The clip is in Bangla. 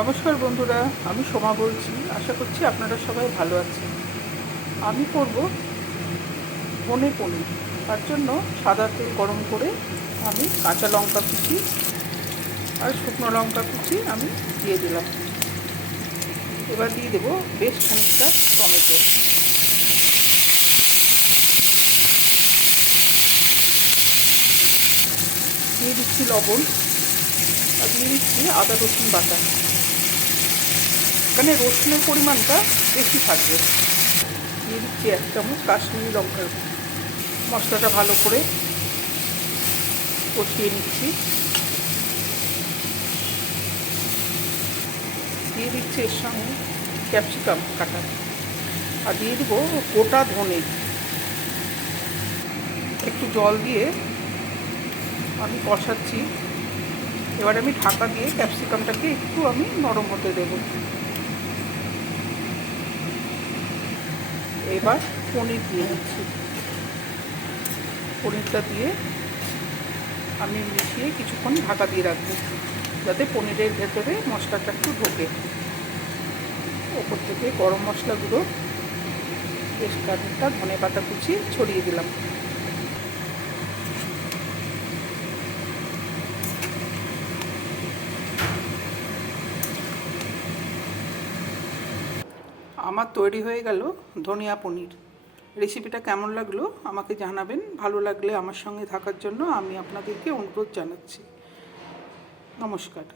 নমস্কার বন্ধুরা, আমি সোমা বলছি। আশা করছি আপনারা সবাই ভালো আছেন। আমি করব ধনে পনির। তার জন্য সাদা তেল গরম করে আমি কাঁচা লঙ্কা কুচি আর শুকনো লঙ্কা কুচি আমি দিয়ে দিলাম। এবার দিয়ে দেবো বেশ খানিকটা টমেটো, দিয়ে দিচ্ছি লবণ আর দিয়ে দিচ্ছি আদা রসুন বাটা। এখানে রসুনের পরিমাণটা বেশি থাকবে। দিয়ে দিচ্ছি 1 চামচ কাশ্মীরি লঙ্কার গুঁড়ো। মশলাটা ভালো করে কষিয়ে নিচ্ছি। দিয়ে দিচ্ছি এর সঙ্গে ক্যাপসিকাম কাটা আর দিয়ে দেবো গোটা ধনে। একটু জল দিয়ে আমি কষাচ্ছি। এবার আমি ঢাকা দিয়ে ক্যাপসিকামটাকে একটু আমি নরম হতে দেব। এবার পনির দিয়ে দিচ্ছি। পনিরটা দিয়ে আমি মিশিয়ে কিছুক্ষণ ঢাকা দিয়ে রাখবো, যাতে পনিরের ভেতরে মশলাটা একটু ঢোকে। ওপর থেকে গরম মশলা গুঁড়ো, বেশ খানিকটা ধনে পাতা কুচি ছড়িয়ে দিলাম। আমার তৈরি হয়ে গেল ধনিয়া পনির। রেসিপিটা কেমন লাগলো আমাকে জানাবেন। ভালো লাগলে আমার সঙ্গে থাকার জন্য আমি আপনাদেরকে অনুরোধ জানাচ্ছি। নমস্কার।